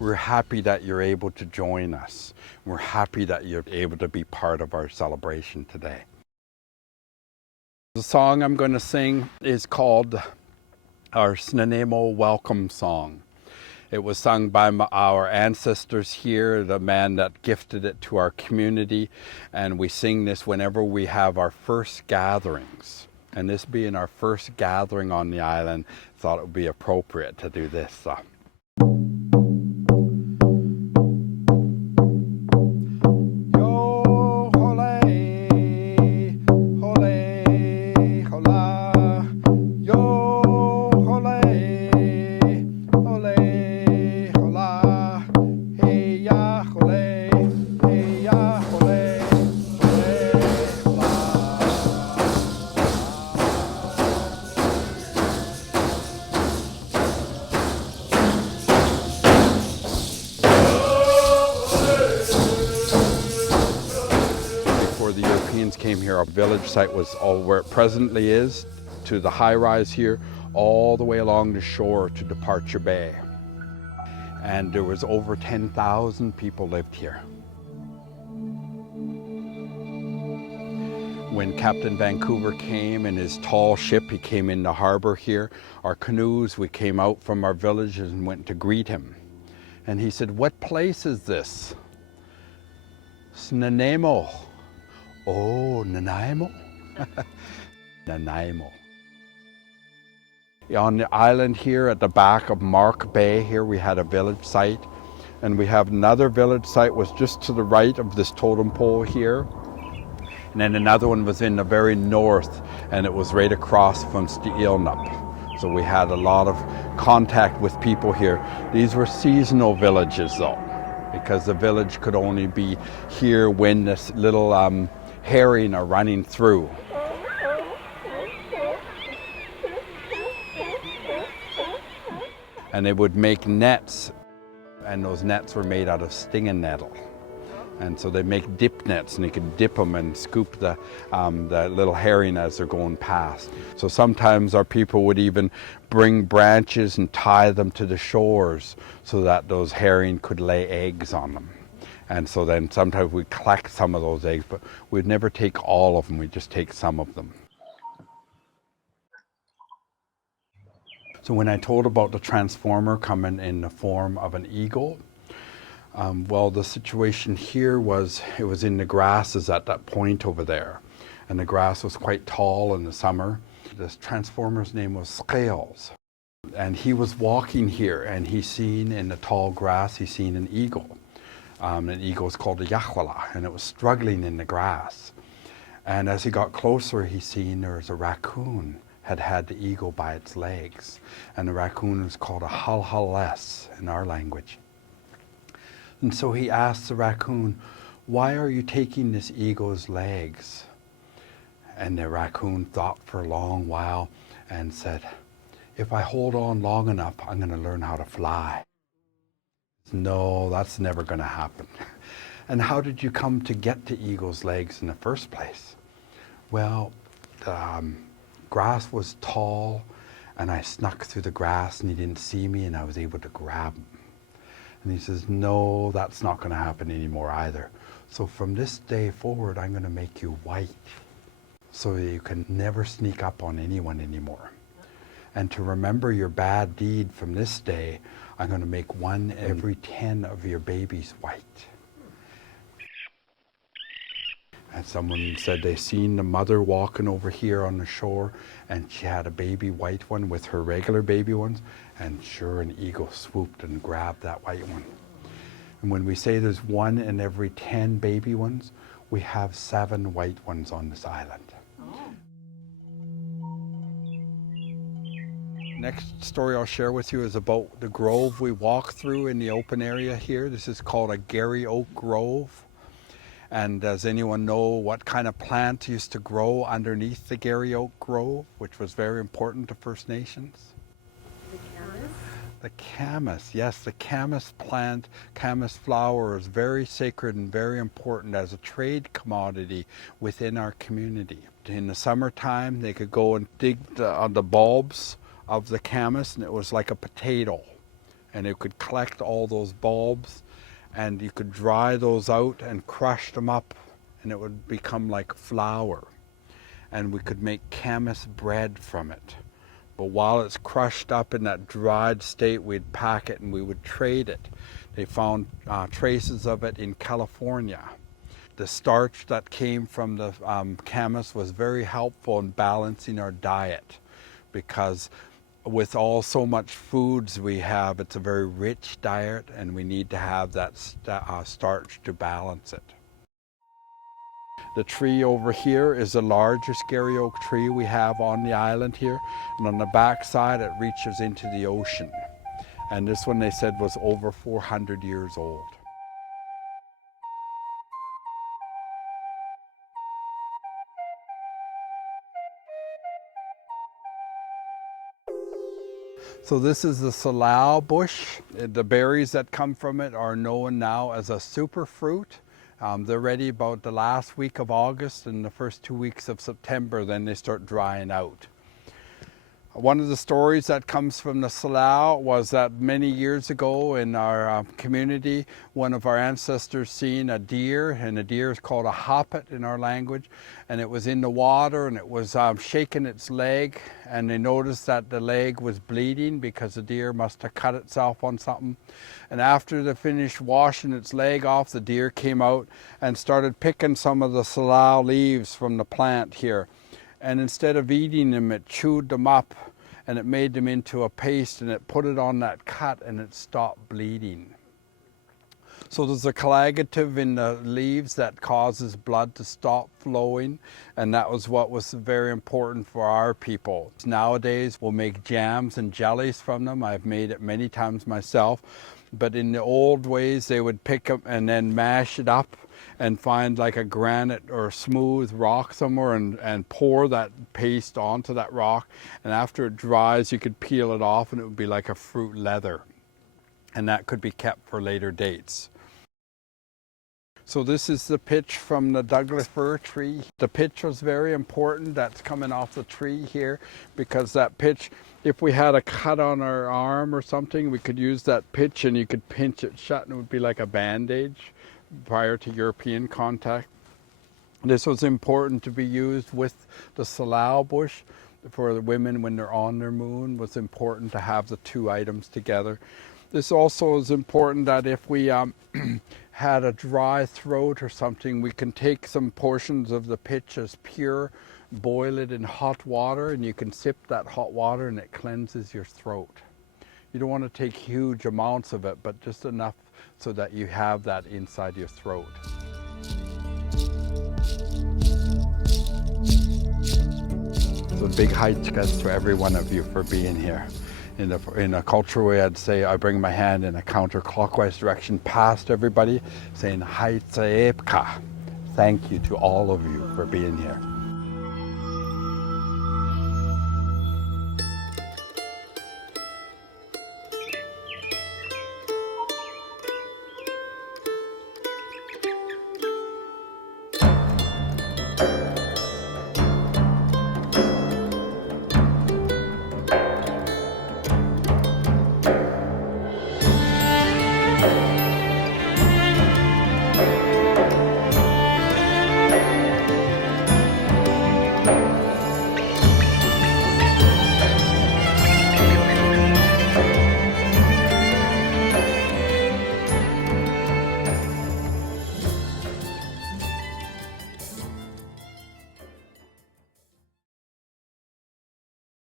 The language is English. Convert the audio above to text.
We're happy that you're able to join us. We're happy that you're able to be part of our celebration today. The song I'm going to sing is called our Nanaimo Welcome Song. It was sung by our ancestors here, the man that gifted it to our community, and we sing this whenever we have our first gatherings. And this being our first gathering on the island, I thought it would be appropriate to do this. Came here, our village site was all where it presently is, to the high rise here, all the way along the shore to Departure Bay. And there was over 10,000 people lived here. When Captain Vancouver came in his tall ship, he came in the harbor here, our canoes, we came out from our villages and went to greet him. And he said, "What place is this?" "Nanaimo." "Oh, Nanaimo?" Nanaimo. On the island here at the back of Mark Bay, here we had a village site. And we have another village site was just to the right of this totem pole here. And then another one was in the very north, and it was right across from Steelnup. So we had a lot of contact with people here. These were seasonal villages though, because the village could only be here when this little herring are running through. And they would make nets, and those nets were made out of stinging nettle. And so they make dip nets, and you could dip them and scoop the little herring as they're going past. So sometimes our people would even bring branches and tie them to the shores so that those herring could lay eggs on them. And so then sometimes we'd collect some of those eggs, but we'd never take all of them, we'd just take some of them. So when I told about the transformer coming in the form of an eagle, well, the situation here was, it was in the grasses at that point over there. And the grass was quite tall in the summer. This transformer's name was Scales. And he was walking here, and he seen in the tall grass, he seen an eagle. An eagle was called a yahwala, and it was struggling in the grass. And as he got closer, he seen there was a raccoon had the eagle by its legs. And the raccoon was called a halhales in our language. And so he asked the raccoon, "Why are you taking this eagle's legs?" And the raccoon thought for a long while and said, "If I hold on long enough, I'm going to learn how to fly." "No, that's never going to happen." "And how did you come to get the eagle's legs in the first place?" "Well, the grass was tall, and I snuck through the grass, and he didn't see me, and I was able to grab him." And he says, "No, that's not going to happen anymore either. So from this day forward, I'm going to make you white, so that you can never sneak up on anyone anymore. And to remember your bad deed from this day, I'm going to make 1 every 10 of your babies white." And someone said they seen the mother walking over here on the shore, and she had a baby white one with her regular baby ones, and sure, an eagle swooped and grabbed that white one. And when we say there's 1 in every 10 baby ones, we have 7 white ones on this island. Next story I'll share with you is about the grove we walk through in the open area here. This is called a Gary Oak Grove. And does anyone know what kind of plant used to grow underneath the Gary Oak Grove, which was very important to First Nations? The camas? The camas, yes, the camas plant, camas flower is very sacred and very important as a trade commodity within our community. In the summertime, they could go and dig on the bulbs of the camas, and it was like a potato. and it could collect all those bulbs, and you could dry those out and crush them up, and it would become like flour, and we could make camas bread from it. But while it's crushed up in that dried state, we'd pack it and we would trade it. They found traces of it in California. The starch that came from the camas was very helpful in balancing our diet, because with so much foods we have, it's a very rich diet, and we need to have that starch to balance it. The tree over here is the largest scary oak tree we have on the island here, and on the back side it reaches into the ocean. And this one, they said, was over 400 years old. So this is the Salama Bush. The berries that come from it are known now as a superfruit. They're ready about the last week of August and the first 2 weeks of September, then they start drying out. One of the stories that comes from the Salama was that many years ago in our community, one of our ancestors seen a deer, and a deer is called a hoppet in our language, and it was in the water and it was shaking its leg, and they noticed that the leg was bleeding because the deer must have cut itself on something. And after they finished washing its leg off, the deer came out and started picking some of the Salama leaves from the plant here. And instead of eating them, it chewed them up and it made them into a paste, and it put it on that cut and it stopped bleeding. So there's a coagulative in the leaves that causes blood to stop flowing, and that was what was very important for our people. Nowadays we'll make jams and jellies from them. I've made it many times myself, but in the old ways they would pick them and then mash it up and find like a granite or smooth rock somewhere and pour that paste onto that rock, and after it dries you could peel it off and it would be like a fruit leather, and that could be kept for later dates. So this is the pitch from the Douglas fir tree. The pitch was very important, that's coming off the tree here, because that pitch, if we had a cut on our arm or something, we could use that pitch and you could pinch it shut and it would be like a bandage prior to European contact. This was important to be used with the Salama bush for the women when they're on their moon. It was important to have the two items together. This also is important that if we had a dry throat or something, we can take some portions of the pitch as pure, boil it in hot water, and you can sip that hot water and it cleanses your throat. You don't want to take huge amounts of it, but just enough so that you have that inside your throat. So big haichkas to every one of you for being here. In a cultural way, I'd say I bring my hand in a counterclockwise direction past everybody, saying haitsaepka. Thank you to all of you for being here.